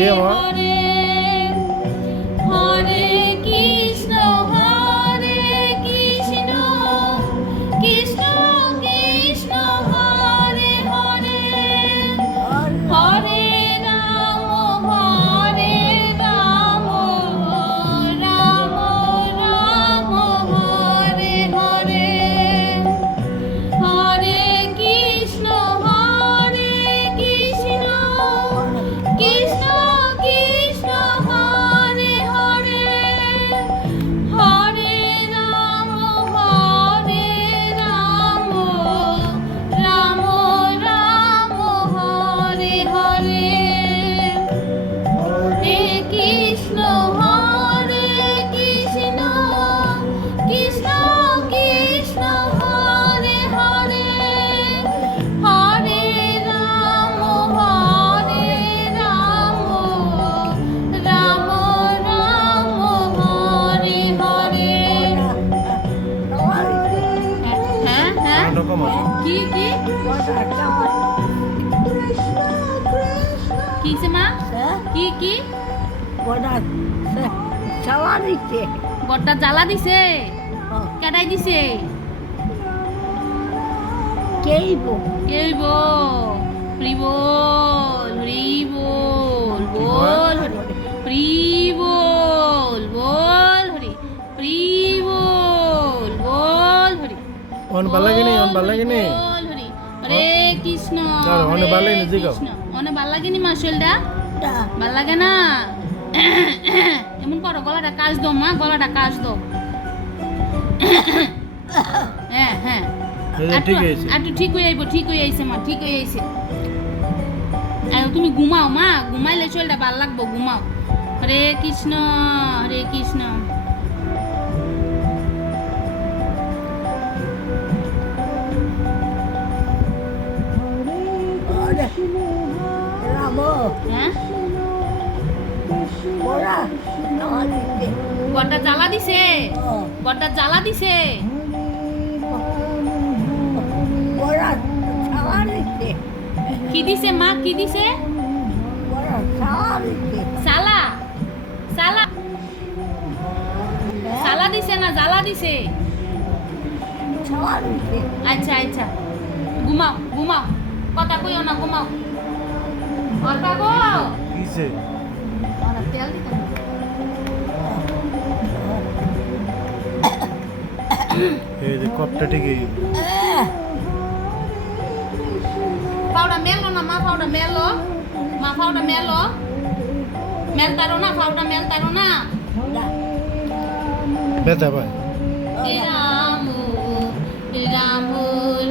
হরে মা? হরে হরে কৃষ্ণ কৃষ্ণ কৃষ্ণ কৃষ্ণ হরে হরে হরে রাম রাম রাম হরে হরে হরে কৃষ্ণ কৃষ্ণ কৃষ্ণ কৃষ্ণ হরে হরে হরে রাম রাম রাম হরে হরে হরে কৃষ্ণ কৃষ্ণ কৃষ্ণ কৃষ্ণ হরে হরে হরে রাম রাম রাম হরে হরে হ্যাঁ হ্যাঁ রকম আছে কি কিছে মা কি বড়টা জ্বালা দিছে কেটাই দিছে কেই বল হরি বল হরি বল বল হরি হরি বল হরি হরি বল হরি অন বালাগিনি বল হরি হরে কৃষ্ণ দাঁড়াও, অনে ভাল লাগে না, জিগাও। অনে ভাল লাগেনি মা শরীরটা ভাল লাগে না এমন করো গলাটা কাজ দাও মা গলাটা কাজ দাও হ্যাঁ হ্যাঁ ঠিক আছে একটু ঠিক হয়ে আইছে মা ঠিক হয়ে আইছে আর তুমি ঘুমাও মা ঘুমাইলে শরীরটা ভাল লাগবো ঘুমাও হরে কৃষ্ণ হরে কৃষ্ণ হ্যাঁ গড়টা জ্বালা দিছে গড়টা জ্বালা দিছে কি দিছে মা কি দিছে সালা সালা সালা দিছে না জ্বালা দিছে আচ্ছা আচ্ছা ঘুমাও ঘুমাও কথা কইও না ঘুমাও অর্পা গো কিছে ওরা তেল দিতে এই যে কপটা ঠিক এই ফাউডা মেলো না মা ফাউডা মেলো মা ফাউডা মেলো মেলতারো না ফাউডা মেলতারো না ব্যথা ভাই রাম রাম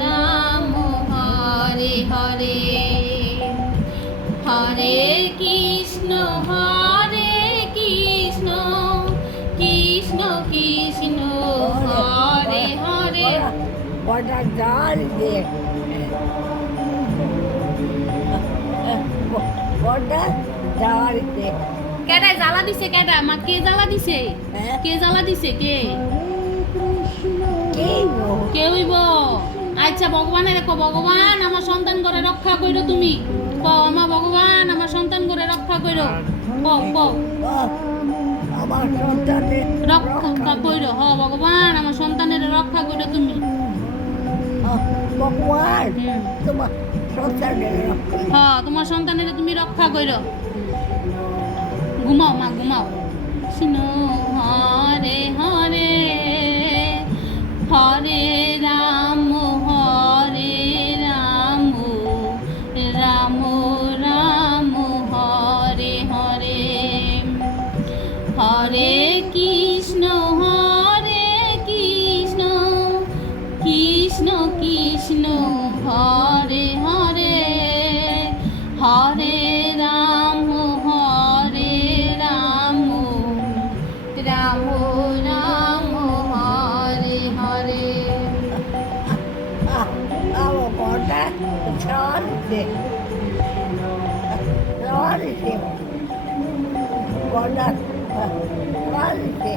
রাম হরে হরে হরে কৃষ্ণ কৃষ্ণ কৃষ্ণ কৃষ্ণ হরে হরে কেডা জ্বালা দিছে কেডা মা কে জ্বালা দিছে কে জ্বালা দিছে কে কে হইব আচ্ছা ভগবানের কো ভগবান আমার সন্তান করে রক্ষা কইরো তুমি কও আমার ভগবান আমার সন্তান করে রক্ষা কইরো কও আমার সন্তানের রক্ষা কইরো হ ভগবান আমার সন্তানের রক্ষা কইরো তুমি ভগবান হুম। তোমার সন্তানের রক্ষা হ্যাঁ তোমার সন্তানের তুমি রক্ষা কইরো ঘুমাও মা ঘুমাও শুনো হরে হরে হরে রাম রাম রাম হরে হরে হরে কৃষ্ণ কৃষ্ণ কৃষ্ণ কৃষ্ণ হরে হরে হরে রাম রাম রাম হরে হরে আমার ঘরটা ছাড়ছে ছাড়ছে ঘরটা ছাড়ছে